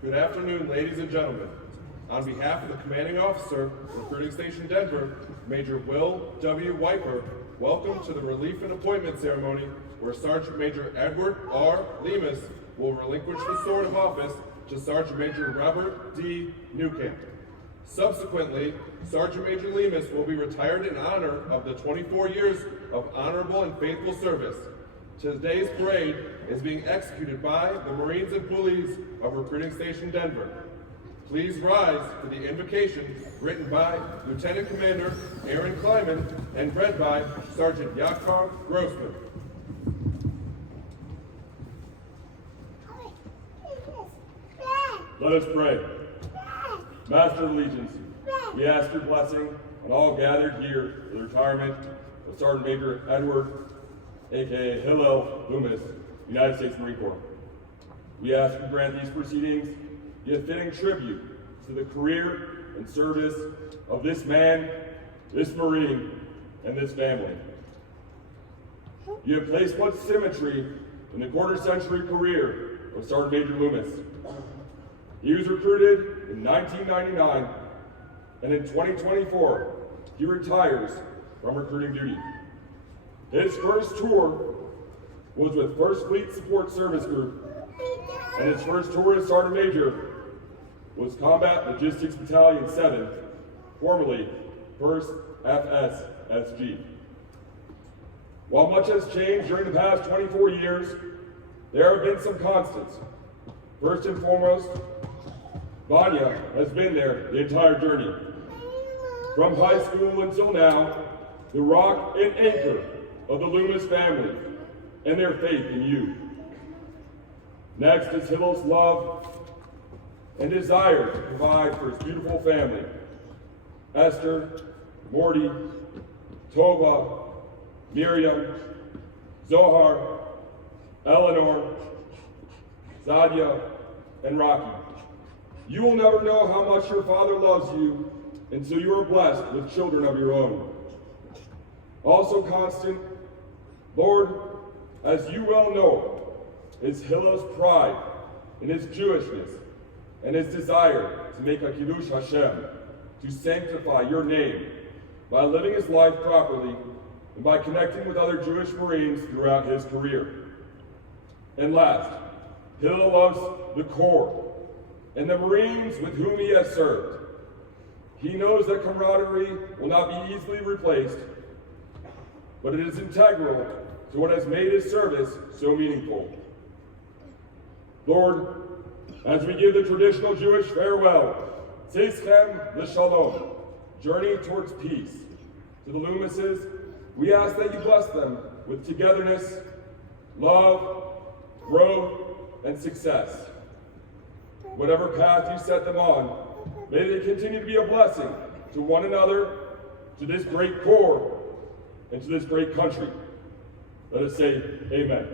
Good afternoon, ladies and gentlemen. On behalf of the Commanding Officer, Recruiting Station Denver, Major Will W. Wiper, welcome to the Relief and Appointment Ceremony where Sergeant Major Edward R. Lemus will relinquish the sword of office to Sergeant Major Robert D. Newcamp. Subsequently, Sergeant Major Lemus will be retired in honor of the 24 years of honorable and faithful service. Today's parade is being executed by the Marines and Police of Recruiting Station Denver. Please rise for the invocation written by Lieutenant Commander Aaron Kleiman and read by Sergeant Yakov Grossman. Let us pray. Master of Legions, we ask your blessing on all gathered here for the retirement of Sergeant Major Edward, aka Hillel Loomis, United States Marine Corps. We ask you to grant these proceedings be a fitting tribute to the career and service of this man, this Marine, and this family. You have placed much symmetry in the quarter-century career of Sergeant Major Loomis. He was recruited in 1999, and in 2024, he retires from recruiting duty. His first tour was with 1st Fleet Support Service Group, and his first tour as Sergeant Major was Combat Logistics Battalion 7, formerly 1st FSSG. While much has changed during the past 24 years, there have been some constants. First and foremost, Vanya has been there the entire journey. From high school until now, the rock and anchor of the Loomis family and their faith in you. Next is Hillel's love and desire to provide for his beautiful family. Esther, Morty, Tova, Miriam, Zohar, Eleanor, Zadia, and Rocky. You will never know how much your father loves you until you are blessed with children of your own. Also constant, Lord, as you well know, is Hillel's pride in his Jewishness and his desire to make a Kiddush Hashem, to sanctify your name by living his life properly and by connecting with other Jewish Marines throughout his career. And last, Hillel loves the Corps and the Marines with whom he has served. He knows that camaraderie will not be easily replaced, but it is integral to what has made his service so meaningful. Lord, as we give the traditional Jewish farewell, Tzeischem l'shalom, journey towards peace, to the Loomises, we ask that you bless them with togetherness, love, growth, and success. Whatever path you set them on, may they continue to be a blessing to one another, to this great Corps, and to this great country. Let us say amen.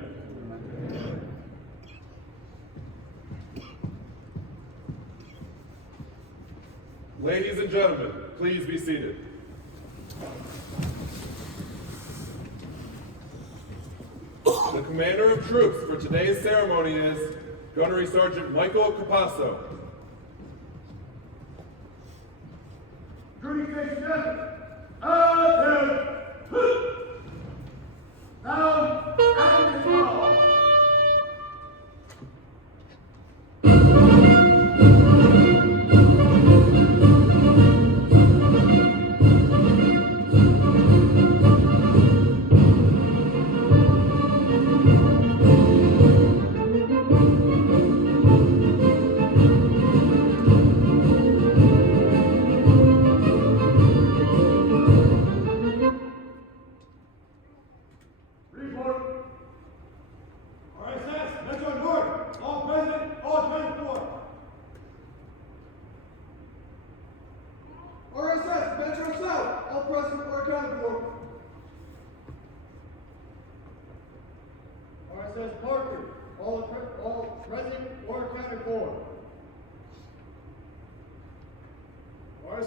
Ladies and gentlemen, please be seated. The commander of troops for today's ceremony is Gunnery Sergeant Michael Capasso. Recruiting Station Denver. Attend! Now, action is on.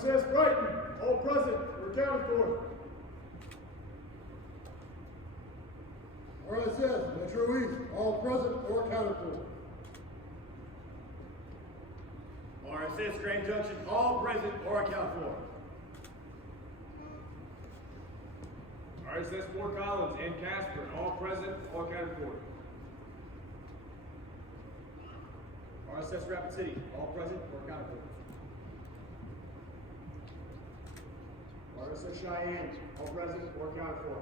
RSS Brighton, all present, or accounted for. RSS Metro East, all present or accounted for. RSS Grand Junction, all present or accounted for. RSS Fort Collins and Casper, all present, all accounted for. RSS Rapid City, all present or accounted for. RSS Cheyenne, all present or accounted for.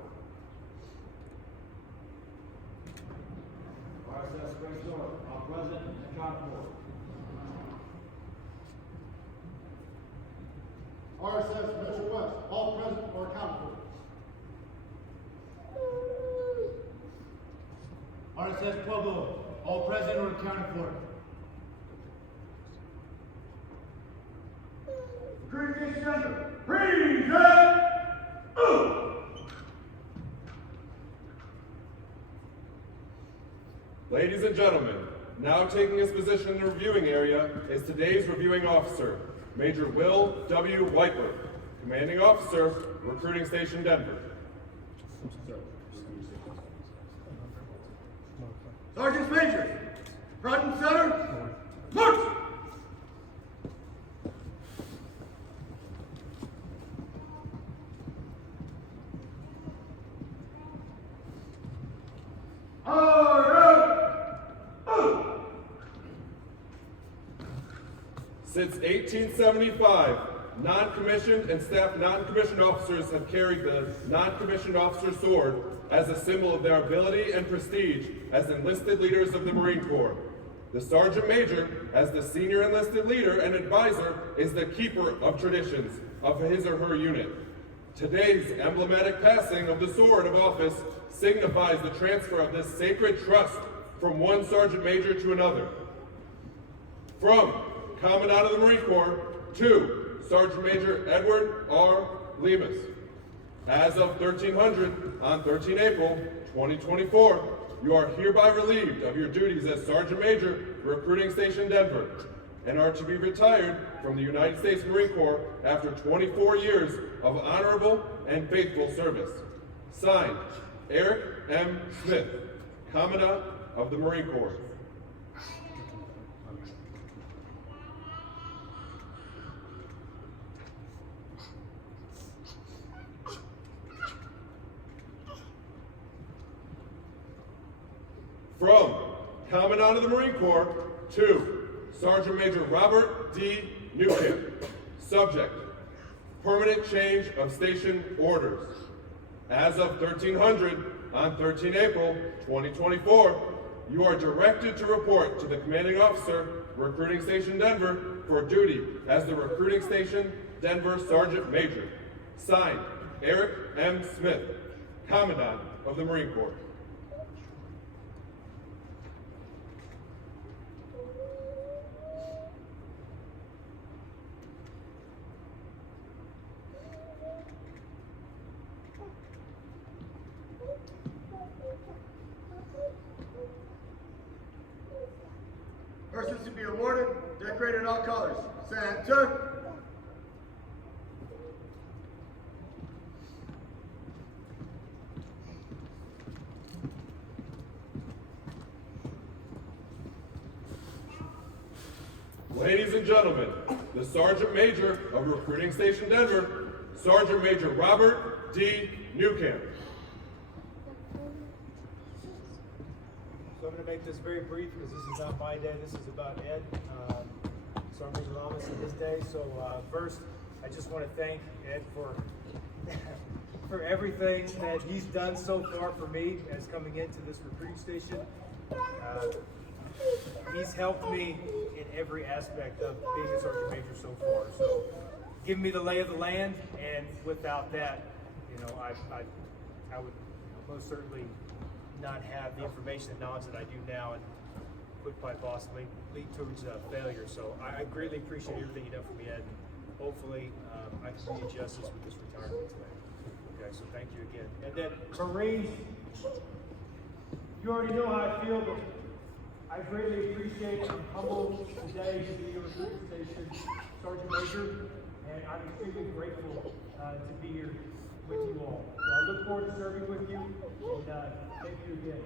RSS Grace North, all present and accounted for. RSS Metro West, all present or accounted for. RSS Pueblo, all present or accounted for. Recruiting Center, present! Ladies and gentlemen, now taking his position in the reviewing area is today's reviewing officer, Major Will W. Wiper, Commanding Officer, Recruiting Station Denver. Sergeants Major, front and center, march! Since 1875, non-commissioned and staff non-commissioned officers have carried the non-commissioned officer sword as a symbol of their ability and prestige as enlisted leaders of the Marine Corps. The Sergeant Major, as the senior enlisted leader and advisor, is the keeper of traditions of his or her unit. Today's emblematic passing of the sword of office signifies the transfer of this sacred trust from one Sergeant Major to another. From Commandant of the Marine Corps to Sergeant Major Edward R. Lemus. As of 1300 on 13 April 2024, you are hereby relieved of your duties as Sergeant Major, Recruiting Station Denver, and are to be retired from the United States Marine Corps after 24 years of honorable and faithful service. Signed, Eric M. Smith, Commandant of the Marine Corps. From Commandant of the Marine Corps to Sergeant Major Robert D. Newcamp. Subject, permanent change of station orders. As of 1300 on 13 April 2024, you are directed to report to the Commanding Officer, Recruiting Station Denver, for duty as the Recruiting Station Denver Sergeant Major. Signed, Eric M. Smith, Commandant of the Marine Corps. Persons to be awarded, decorated in all colors. Center. Ladies and gentlemen, the Sergeant Major of Recruiting Station Denver, Sergeant Major Robert D. Newcamp. So I'm going to make this very brief because this is not my day, this is about Ed, Sergeant Major Lemus and his day. So first, I just want to thank Ed for for everything that he's done so far for me as coming into this recruiting station. He's helped me in every aspect of being a Sergeant Major so far. So giving me the lay of the land, and without that, I would most certainly not have the information and knowledge that I do now, and would quite possibly lead towards failure. So I greatly appreciate everything you've done for me, Ed. And hopefully I can do you justice with this retirement today. Okay, so thank you again. And then Marines, you already know how I feel, but I greatly appreciate and humbled today to be your recruiting station Sergeant Major, and I'm extremely grateful to be here with you all. So I look forward to serving with you, and thank you again.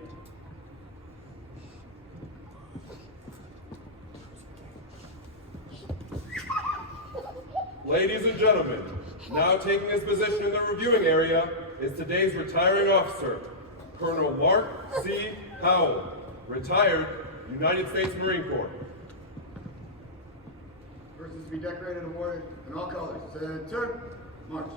Ladies and gentlemen, now taking his position in the reviewing area is today's retiring officer, Colonel Mark C. Howell, retired United States Marine Corps. Persons to be decorated and awarded in all colors. Center, march.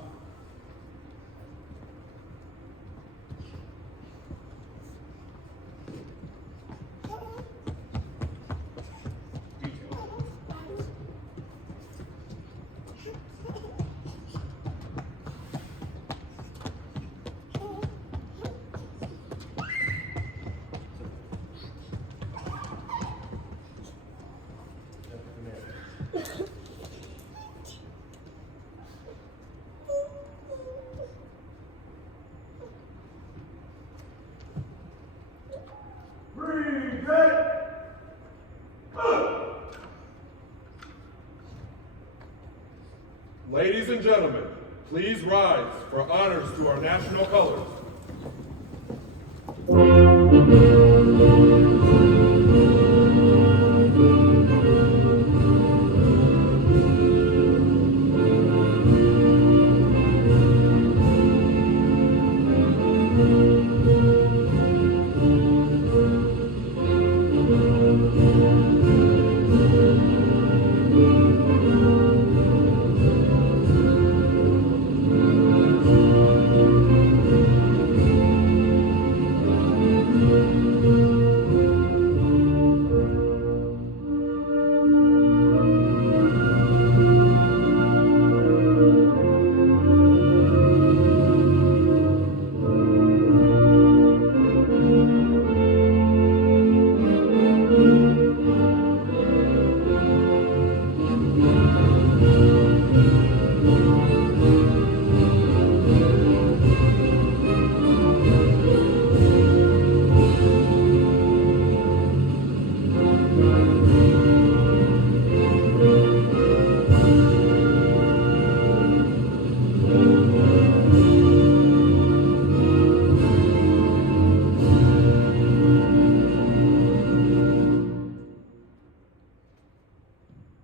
Ladies and gentlemen, please rise for honors to our national colors.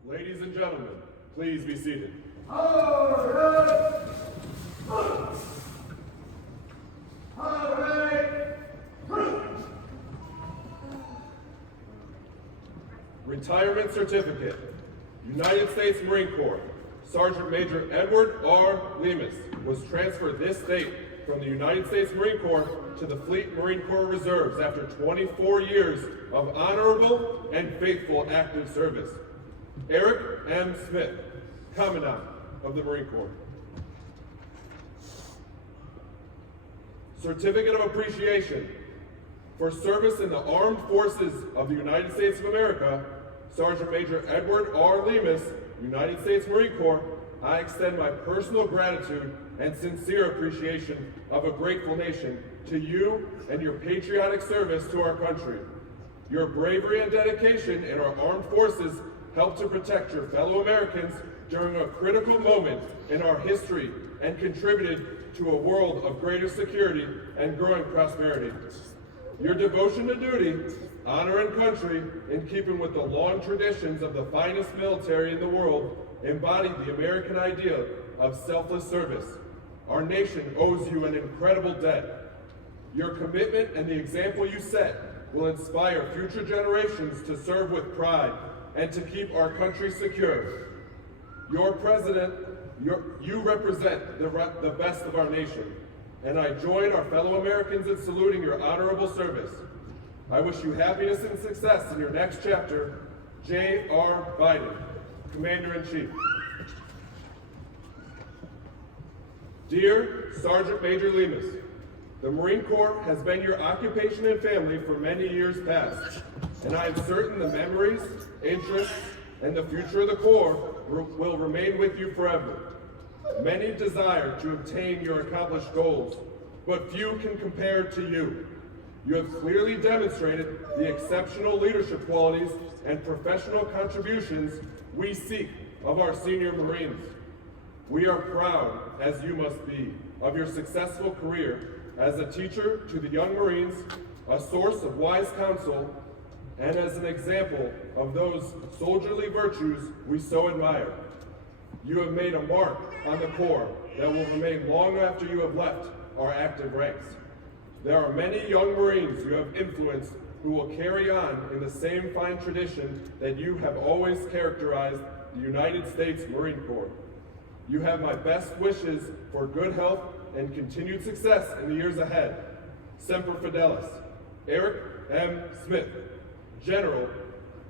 Ladies and gentlemen, please be seated. Retirement Certificate, United States Marine Corps, Sergeant Major Edward R. Lemus was transferred this date from the United States Marine Corps to the Fleet Marine Corps Reserves after 24 years of honorable and faithful active service. Eric M. Smith, Commandant of the Marine Corps. Certificate of Appreciation for service in the Armed Forces of the United States of America, Sergeant Major Edward R. Lemus, United States Marine Corps. I extend my personal gratitude and sincere appreciation of a grateful nation to you and your patriotic service to our country. Your bravery and dedication in our armed forces helped to protect your fellow Americans during a critical moment in our history and contributed to a world of greater security and growing prosperity. Your devotion to duty, honor, and country, in keeping with the long traditions of the finest military in the world, embodied the American idea of selfless service. Our nation owes you an incredible debt. Your commitment and the example you set will inspire future generations to serve with pride and to keep our country secure. Your president, you represent the best of our nation, and I join our fellow Americans in saluting your honorable service. I wish you happiness and success in your next chapter. J.R. Biden, Commander-in-Chief. Dear Sergeant Major Lemus, the Marine Corps has been your occupation and family for many years past, and I am certain the memories, interests, and the future of the Corps will remain with you forever. Many desire to obtain your accomplished goals, but few can compare to you. You have clearly demonstrated the exceptional leadership qualities and professional contributions we seek of our senior Marines. We are proud, as you must be, of your successful career as a teacher to the young Marines, a source of wise counsel, and as an example of those soldierly virtues we so admire. You have made a mark on the Corps that will remain long after you have left our active ranks. There are many young Marines you have influenced who will carry on in the same fine tradition that you have always characterized the United States Marine Corps. You have my best wishes for good health and continued success in the years ahead. Semper Fidelis, Eric M. Smith, General,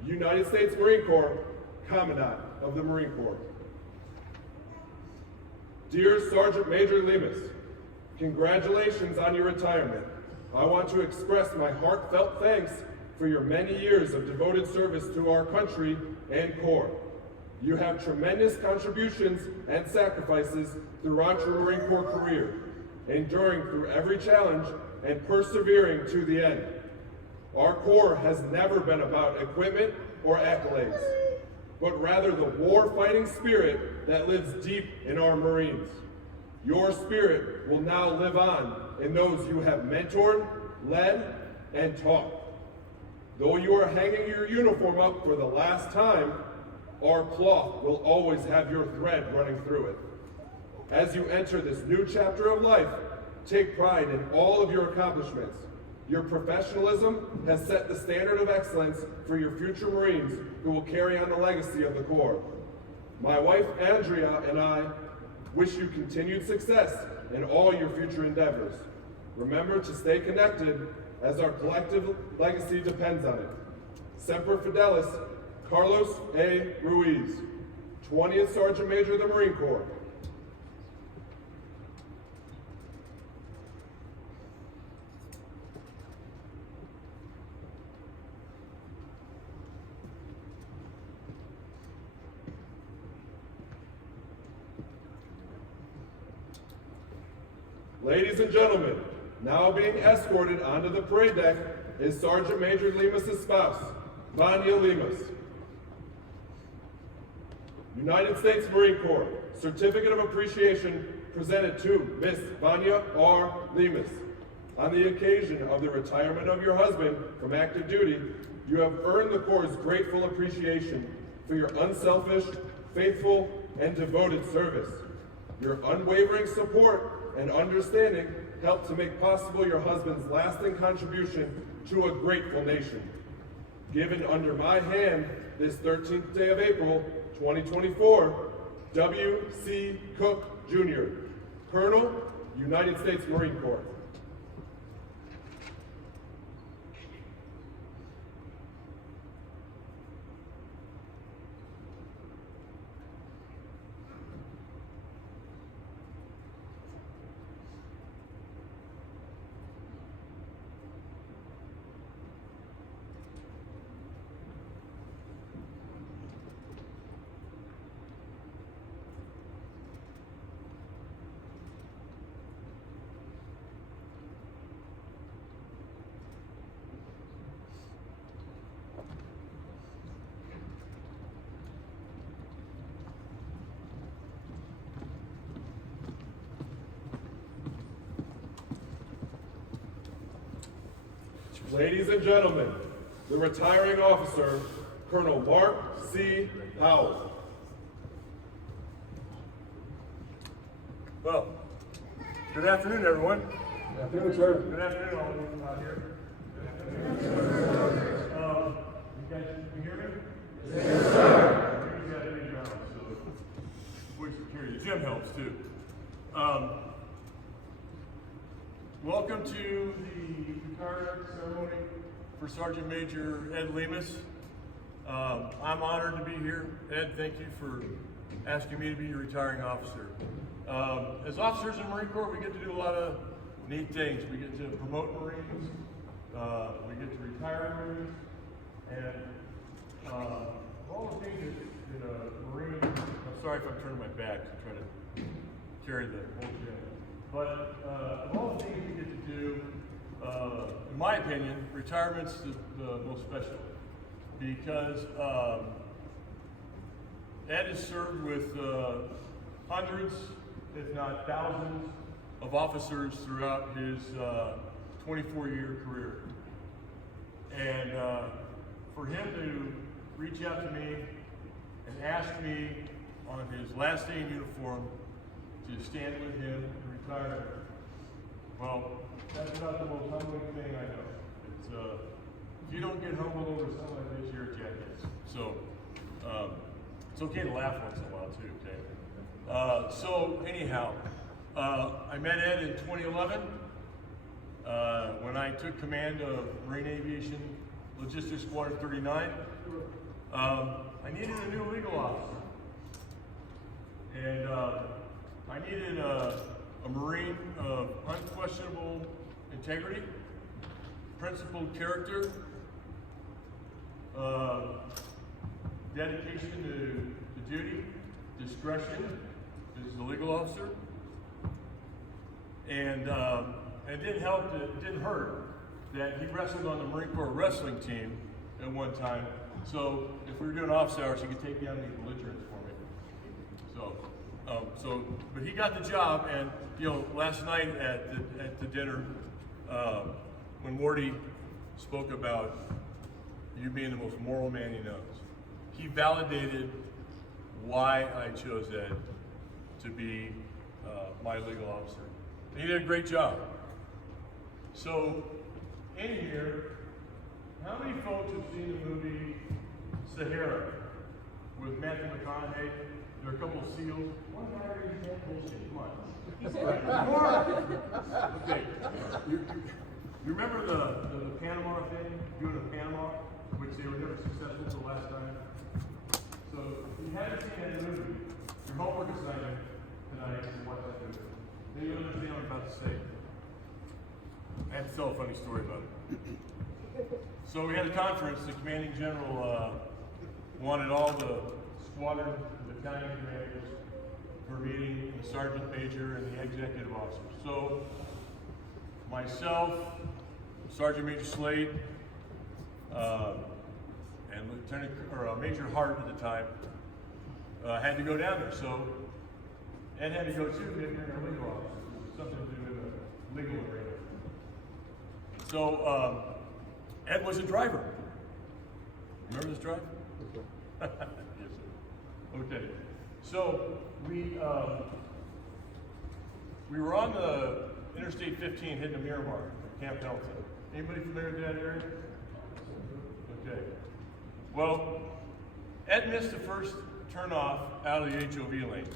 United States Marine Corps, Commandant of the Marine Corps. Dear Sergeant Major Lemus, congratulations on your retirement. I want to express my heartfelt thanks for your many years of devoted service to our country and Corps. You have tremendous contributions and sacrifices throughout your Marine Corps career, enduring through every challenge and persevering to the end. Our Corps has never been about equipment or accolades, but rather the war-fighting spirit that lives deep in our Marines. Your spirit will now live on in those you have mentored, led, and taught. Though you are hanging your uniform up for the last time, our cloth will always have your thread running through it. As you enter this new chapter of life, take pride in all of your accomplishments. Your professionalism has set the standard of excellence for your future Marines who will carry on the legacy of the Corps. My wife, Andrea, and I wish you continued success in all your future endeavors. Remember to stay connected as our collective legacy depends on it. Semper Fidelis, Carlos A. Ruiz, 20th Sergeant Major of the Marine Corps. Ladies and gentlemen, now being escorted onto the parade deck is Sergeant Major Lemus' spouse, Vanya Lemus. United States Marine Corps, Certificate of Appreciation presented to Miss Vanya R. Lemus. On the occasion of the retirement of your husband from active duty, you have earned the Corps' grateful appreciation for your unselfish, faithful, and devoted service. Your unwavering support and understanding helped to make possible your husband's lasting contribution to a grateful nation. Given under my hand this 13th day of April, 2024, W.C. Cook, Jr., Colonel, United States Marine Corps. Ladies and gentlemen, the retiring officer, Colonel Mark C. Howell. Well, good afternoon, everyone. Good afternoon, sir. Good afternoon, all of you out here. You guys can hear me? Yes, sir. You got to be around, so voice can hear you. Jim helps too. Welcome to the retirement ceremony for Sergeant Major Ed Lemus. I'm honored to be here. Ed, thank you for asking me to be your retiring officer. As officers in the Marine Corps, we get to do a lot of neat things. We get to promote Marines, we get to retire Marines, and all the things that a Marine, I'm sorry if I'm turning my back to try to carry the whole gym. But of all the things we get to do, in my opinion, retirement's the most special because Ed has served with hundreds, if not thousands, of officers throughout his 24-year career. And for him to reach out to me and ask me on his last day in uniform to stand with him and retire. Well, that's about the most humbling thing I know. It's, if you don't get humbled over something like this, you're a jackass. So, it's okay to laugh once in a while too, okay? So anyhow, I met Ed in 2011 when I took command of Marine Aviation Logistics Squadron 39. I needed a new legal officer. And I needed a Marine of unquestionable integrity, principled character, dedication to duty, discretion as the legal officer. And it didn't help, it didn't hurt that he wrestled on the Marine Corps wrestling team at one time. So if we were doing office hours, he could take down any belligerents for me. But he got the job, and last night at the dinner, when Morty spoke about you being the most moral man he knows, he validated why I chose Ed to be my legal officer. And he did a great job. So, in here, how many folks have seen the movie Sahara with Matthew McConaughey? There are a couple of seals. One guy raised that bullshit. Come on. Okay. You remember the Panama thing? Doing a Panama, which they were never successful until last time. So if you haven't seen that movie, your homework assignment tonight is to watch that movie. Then you'll understand what I'm about to say. I have to tell a funny story about it. So we had a conference. The commanding general wanted all the squadron battalion commanders for a meeting, the sergeant major and the executive officers. So myself, Sergeant Major Slade, and Major Hart at the time had to go down there. So Ed had to go too. We had to bring our legal officer. Something to do with a legal agreement. So Ed was a driver. Remember this driver? Yes, sir. Okay. So we were on the Interstate 15 heading to Miramar, Camp Pendleton. Anybody familiar with that area? Okay. Well, Ed missed the first turnoff out of the HOV lane.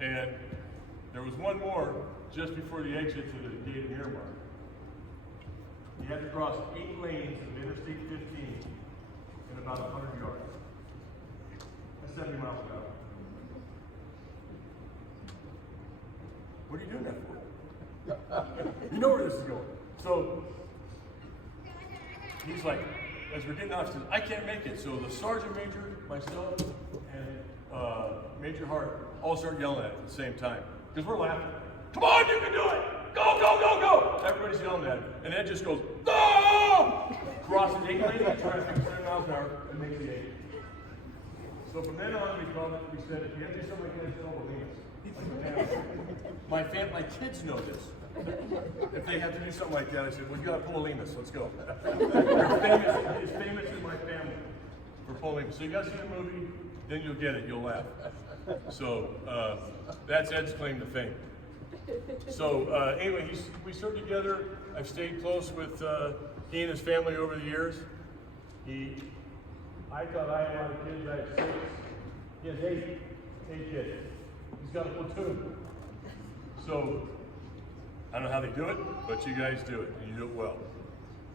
And there was one more just before the exit to the gate of Miramar. He had to cross 8 lanes of Interstate 15 in about 100 yards. That's 70 miles an hour. What are you doing that for? You know where this is going. So he's like, as we're getting off, he says, I can't make it. So the sergeant major, myself, and Major Hart all start yelling at it at the same time. Because we're laughing. Come on, you can do it! Go, go, go, go! Everybody's yelling at him. And Ed just goes, no! Crosses 8 lanes of traffic, 20 miles an hour, and makes the 8. So from then on, we said, if you have to do something like that, tell Lemus. My kids know this. If they have to do something like that, I said, well, you got to pull a Lemus. Let's go. It's famous in my family for pulling Lemus. So you got to see the movie, then you'll get it. You'll laugh. So that's Ed's claim to fame. So anyway, we served together. I've stayed close with he and his family over the years. I thought I had a lot of kids. I had 6. He has 8 kids. He's got a platoon. So I don't know how they do it, but you guys do it, and you do it well.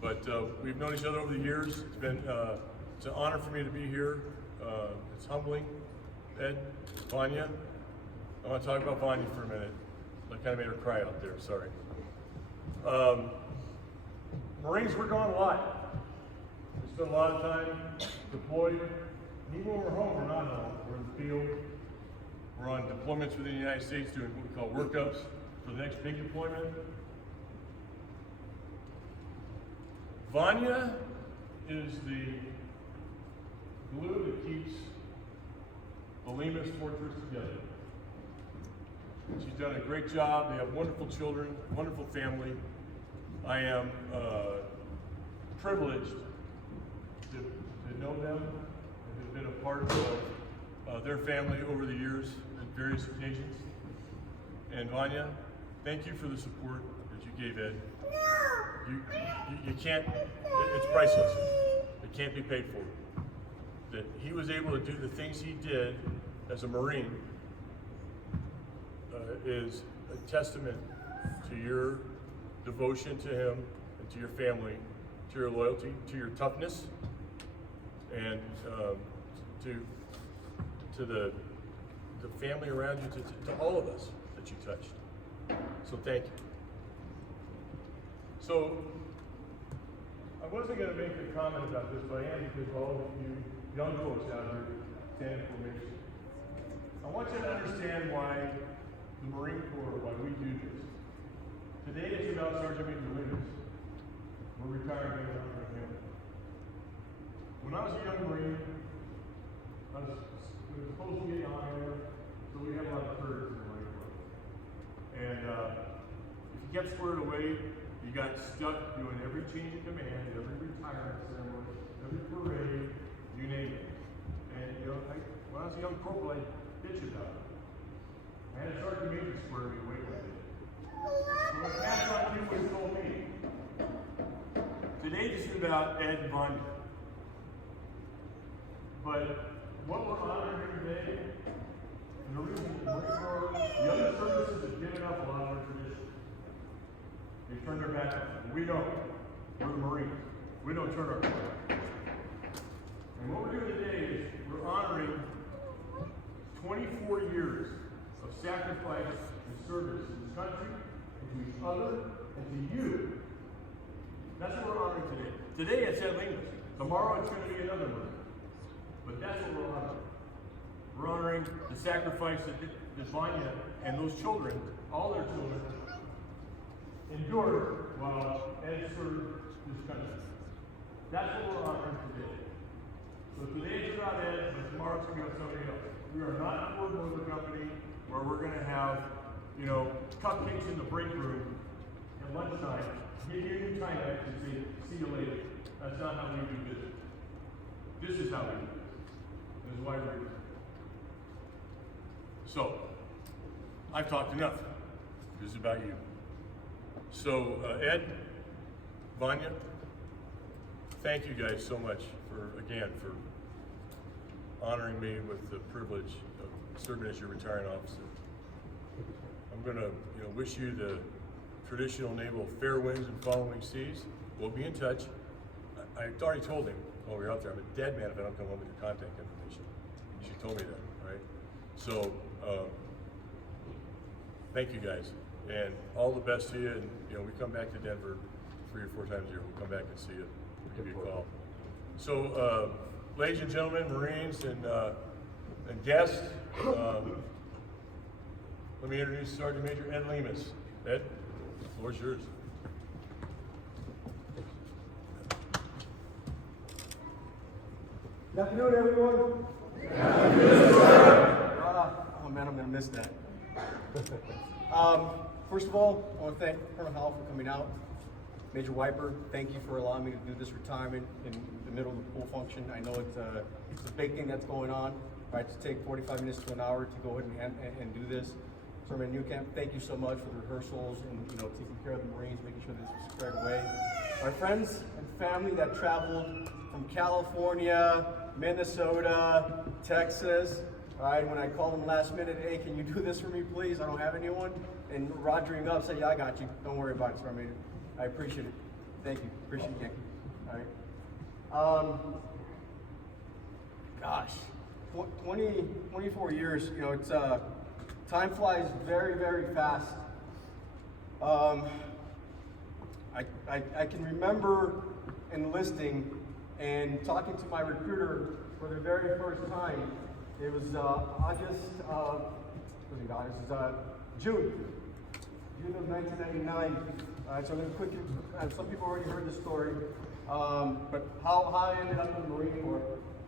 But we've known each other over the years. It's been it's an honor for me to be here. It's humbling. Ed, Vanya, I want to talk about Vanya for a minute. I kind of made her cry out there. Sorry. Marines, we're gone a lot. We spend a lot of time deployed. Even when we're home, we're not home. We're in the field. We're on deployments within the United States doing what we call workups for the next big deployment. Vanya is the glue that keeps the Lemus Fortress together. She's done a great job. They have wonderful children, wonderful family. I am privileged to know them and have been a part of their family over the years at various occasions. And Vanya, thank you for the support that you gave Ed. You can't, it's priceless. It can't be paid for. That he was able to do the things he did as a Marine is a testament to your devotion to him and to your family, to your loyalty, to your toughness, and to the family around you, to all of us that you touched. So thank you. So I wasn't going to make a comment about this, but I am, because all of you young folks out here standing for me. I want you to understand why the Marine Corps, why we do this. Today is about Sergeant Major Lemus. We're retiring and honoring him. When I was a young Marine, we were supposed to get on air, so we had a lot of courage in the Marine Corps. And if you kept squared away, you got stuck doing every change of command, every retirement ceremony, every parade, you name it. And when I was a young corporal, I bitched about it. I had a sergeant major square me away with it. So what passed on you was told me. Today this is about Ed and Vanya. But what we're honoring here today, and the reason the Marine Corps, the other services have given up a lot of our tradition. They turned their back on it. We don't. We're the Marines. We don't turn our back. And what we're doing today is we're honoring 24 years of sacrifice and service to this country, and to each other, and to you. That's what we're honoring today. Today it's Ed Lemus. Tomorrow it's going to be another Marine. But that's what we're honoring. We're honoring the sacrifice that Vanya and those children, all their children, endured while Ed served this country. That's what we're honoring today. So today it's about Ed, but tomorrow it's going to be about somebody else. We are not a Ford Motor Company where we're going to have, cupcakes in the break room at lunchtime, give you a new time back and say, see you later. That's not how we do business. This is how we do business. This is why we're here. So, I've talked enough. This is about you. So, Ed, Vanya, thank you guys so much for honoring me with the privilege of serving as your retiring officer. I'm gonna, wish you the traditional naval fair winds and following seas. We'll be in touch. I already told him while we were out there, I'm a dead man if I don't come home with your contact information. She told me that, right? So, thank you guys, and all the best to you. And we come back to Denver 3 or 4 times a year. We'll come back and see you. We'll give you a call. So, ladies and gentlemen, Marines and guests, let me introduce Sergeant Major Ed Lemus. Ed, the floor is yours. Good afternoon, everyone. Good afternoon, oh man, I'm gonna miss that. First of all, I want to thank Colonel Howell for coming out. Major Wiper, thank you for allowing me to do this retirement in the middle of the pool function. I know it's a big thing that's going on. Right, to take 45 minutes to an hour to go ahead and do this. Sergeant New Camp, thank you so much for the rehearsals and taking care of the Marines, making sure this was squared away. My friends and family that traveled from California, Minnesota, Texas. All right, when I called them last minute, hey, can you do this for me, please? I don't have anyone. And rogering up, said, yeah, I got you. Don't worry about it, Sergeant Major. I appreciate it. Thank you. Appreciate it. All right. Gosh, 24 years. It's time flies very, very fast. I can remember enlisting and talking to my recruiter for the very first time. It was June of 1999. So I'm going to quickly, some people already heard this story, but how I ended up in the Marine Corps.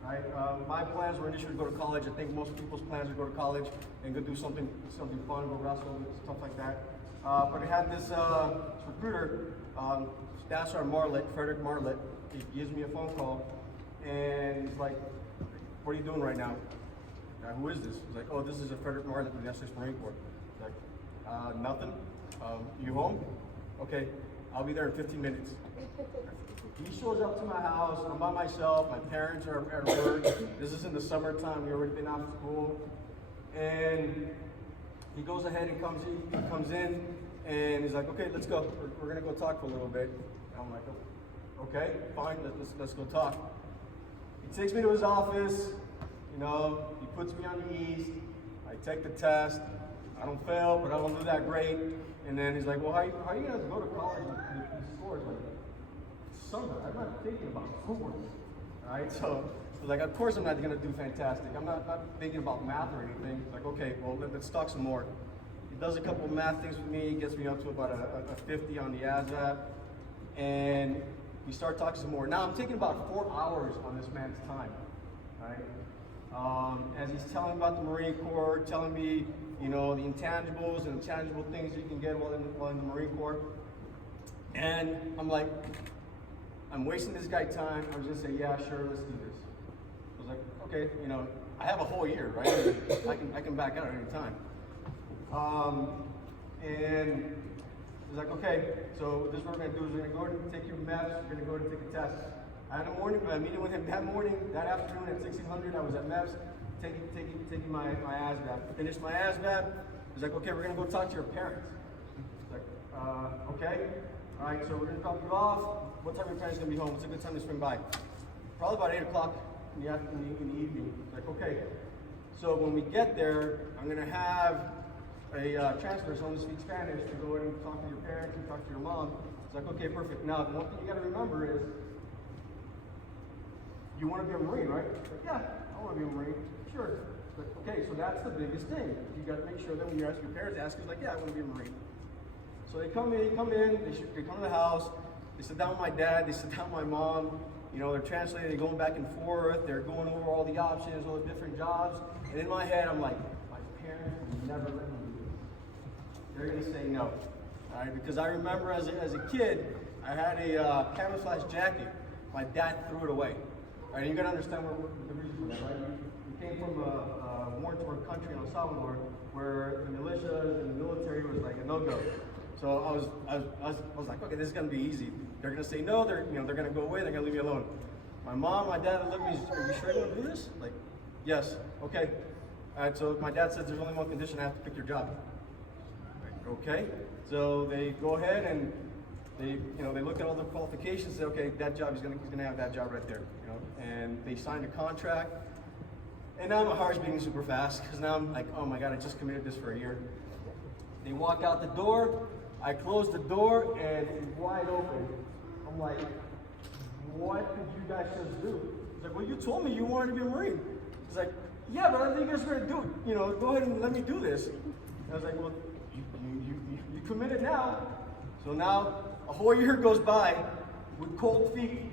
Right? My plans were initially to go to college. I think most people's plans are to go to college and go do something fun, go wrestle, stuff like that. But I had this recruiter, Staff Sergeant Marlett, Frederick Marlett. He gives me a phone call, and he's like, "What are you doing right now?" Who is this? He's like, oh, this is a Frederick Martin from the United States Marine Corps. He's like, nothing. You home? Okay, I'll be there in 15 minutes. He shows up to my house. I'm by myself. My parents are at work. This is in the summertime. We've already been out of school. And he goes ahead and comes in, and he's like, okay, let's go. We're gonna go talk for a little bit. And I'm like, okay, fine, let's go talk. He takes me to his office. You know, he puts me on the east. I take the test. I don't fail, but I don't do that great. And then he's like, well, how are you gonna go to college with these scores? Like, it's summer. I'm not thinking about schoolwork. All right, so I was like, of course I'm not gonna do fantastic. I'm not thinking about math or anything. He's like, okay, well, let's talk some more. He does a couple of math things with me, gets me up to about a 50 on the ASVAB, and we start talking some more. Now I'm taking about 4 hours on this man's time, right? As he's telling about the Marine Corps, telling me, you know, the intangibles and intangible things you can get while in the Marine Corps. And I'm like, I'm wasting this guy time. I was gonna say, yeah, sure, let's do this. I was like, okay, you know, I have a whole year, right? I can back out at any time. And he's like, okay, so this is what we're gonna do is we're gonna go ahead and take your MEPS, we're gonna go ahead and take a test. I had a meeting with him that morning, that afternoon at 1600, I was at MEPS, taking my ASVAB. Finished my ASVAB, he's like, okay, we're gonna go talk to your parents. He's like, okay. All right, so we're gonna drop you off. What time are your parents gonna be home? What's a good time to swing by? Probably about 8 o'clock in the afternoon, in the evening. He's like, okay. So when we get there, I'm gonna have a transfer, someone who speaks Spanish, to go in and talk to your parents and talk to your mom. It's like, okay, perfect. Now, the one thing you gotta remember is, you wanna be a Marine, right? Like, yeah, I wanna be a Marine. Sure. But, okay, so that's the biggest thing. You gotta make sure that when you ask your parents, ask you like, yeah, I wanna be a Marine. So they come in, they come to the house, they sit down with my dad, they sit down with my mom, you know, they're translating, they're going back and forth, they're going over all the options, all the different jobs, and in my head, I'm like, my parents will never let me do this. They're gonna say no, all right? Because I remember as a kid, I had a camouflage jacket, my dad threw it away. All right, you gotta understand the reason for that, right? We came from a war-torn country in El Salvador, where the militias and the military was like a no-go. So I was like, okay, this is gonna be easy. They're gonna say no. They're gonna go away. They're gonna leave me alone. My mom, my dad looked at me. Are you sure you want to do this? Like, yes. Okay. All right. So my dad says there's only one condition. I have to pick your job. Like, okay. So they go ahead and they look at all the qualifications. And say, okay, that job he's gonna have that job right there. You know, and they signed a contract. And now my heart's beating super fast because now I'm like, oh my God, I just committed this for a year. They walk out the door. I close the door and it's wide open. I'm like, what did you guys just do? He's like, well, you told me you wanted to be a Marine. He's like, yeah, but I don't think you guys are gonna do it. You know, go ahead and let me do this. And I was like, well, you committed now. So now a whole year goes by with cold feet.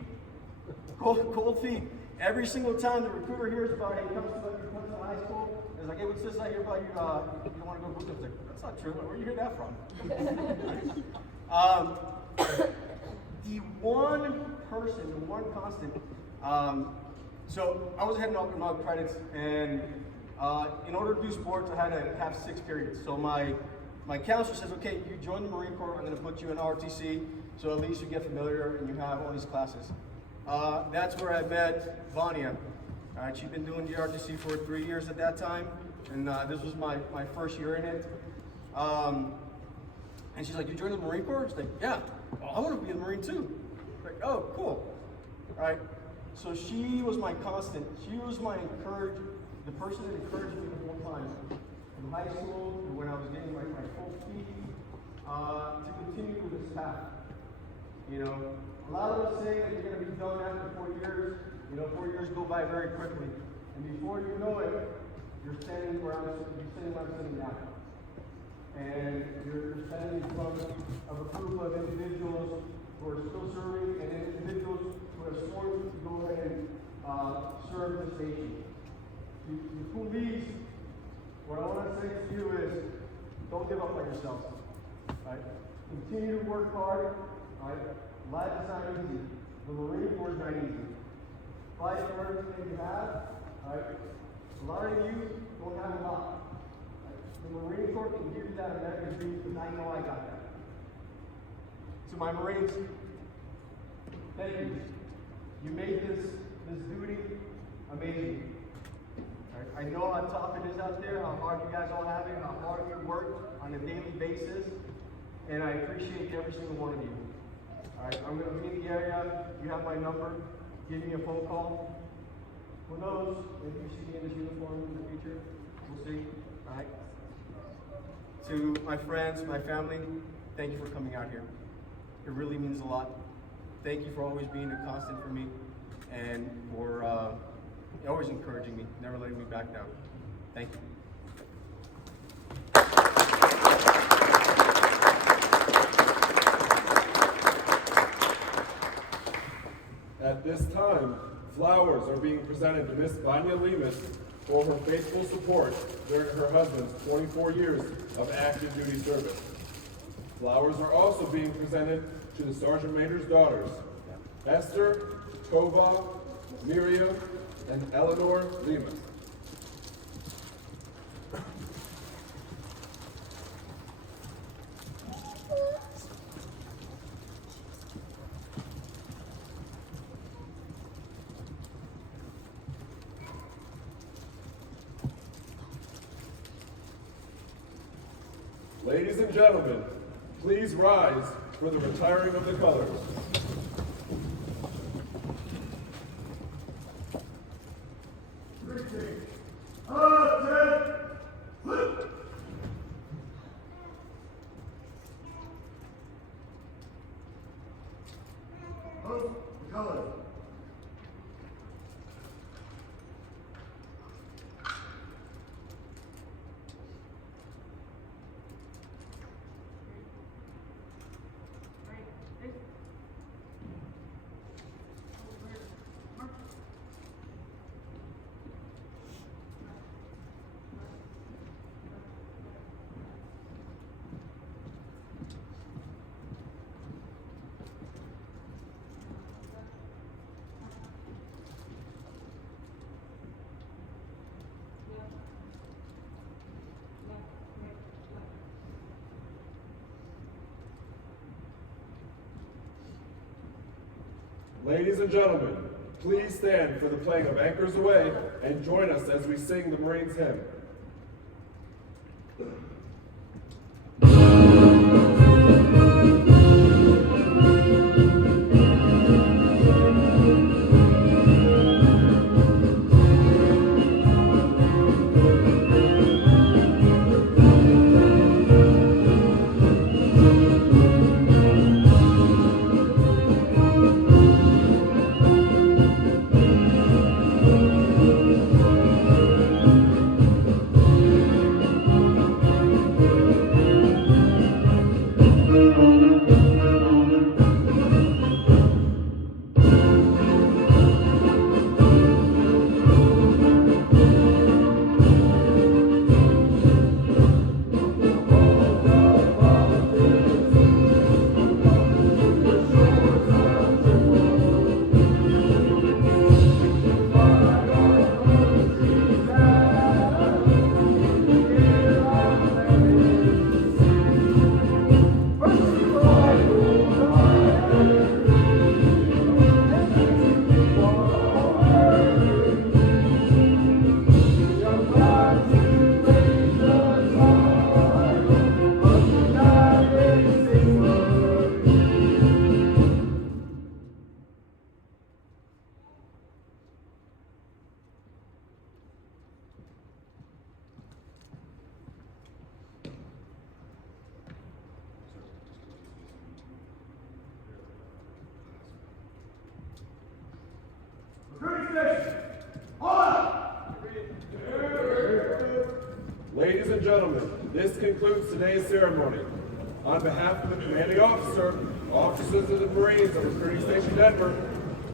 Cold feet. Every single time the recruiter hears about it, he comes to high school. It's like, hey, what's this I hear about you want to go boot camp? Like, that's not true. Where do you hear that from? The one person, the one constant, so I was heading up in all credits, and in order to do sports, I had to have 6 periods. So my counselor says, okay, you join the Marine Corps, I'm going to put you in ROTC, so at least you get familiar and you have all these classes. That's where I met Vania. All right, she'd been doing the ROTC for 3 years at that time, and this was my first year in it. And she's like, you joined the Marine Corps? She's like, yeah, well, I want to be a Marine too. Like, oh, cool. All right, so she was my constant. She was the person that encouraged me the whole time. From high school, to when I was getting my full feet, to continue with this path. You know, a lot of us say that you're going to be done after 4 years. You know, 4 years go by very quickly. And before you know it, you're standing where I'm sitting now. And you're standing in front of a group of individuals who are still serving and individuals who have sworn to go ahead and serve this nation. The police, what I want to say to you is, don't give up on yourselves. Right? Continue to work hard. Right? Life is not easy. The Marine Corps is not easy. Fight for everything you have. Right? A lot of you don't have a lot. The Marine Corps can give you that American dream because I know I got that. To my Marines, thank you. You made this duty amazing. I know how tough it is out there, how hard you guys all have it, how hard you work on a daily basis, and I appreciate every single one of you. All right, I'm going to be in the area. You have my number. Give me a phone call. Who knows? Maybe you see me in this uniform in the future. We'll see. All right. To my friends, my family, thank you for coming out here. It really means a lot. Thank you for always being a constant for me and for always encouraging me, never letting me back down. Thank you. At this time, flowers are being presented to Miss Vanya Lemus for her faithful support during her husband's 24 years of active duty service. Flowers are also being presented to the Sergeant Major's daughters, Esther, Tova, Miriam, and Eleanor Lemus. Ladies and gentlemen, please rise for the retiring of the colors. Ladies and gentlemen, please stand for the playing of Anchors Aweigh and join us as we sing the Marines hymn. Ladies and gentlemen, this concludes today's ceremony. On behalf of the commanding officer, officers of the Marines of Recruiting Station Denver,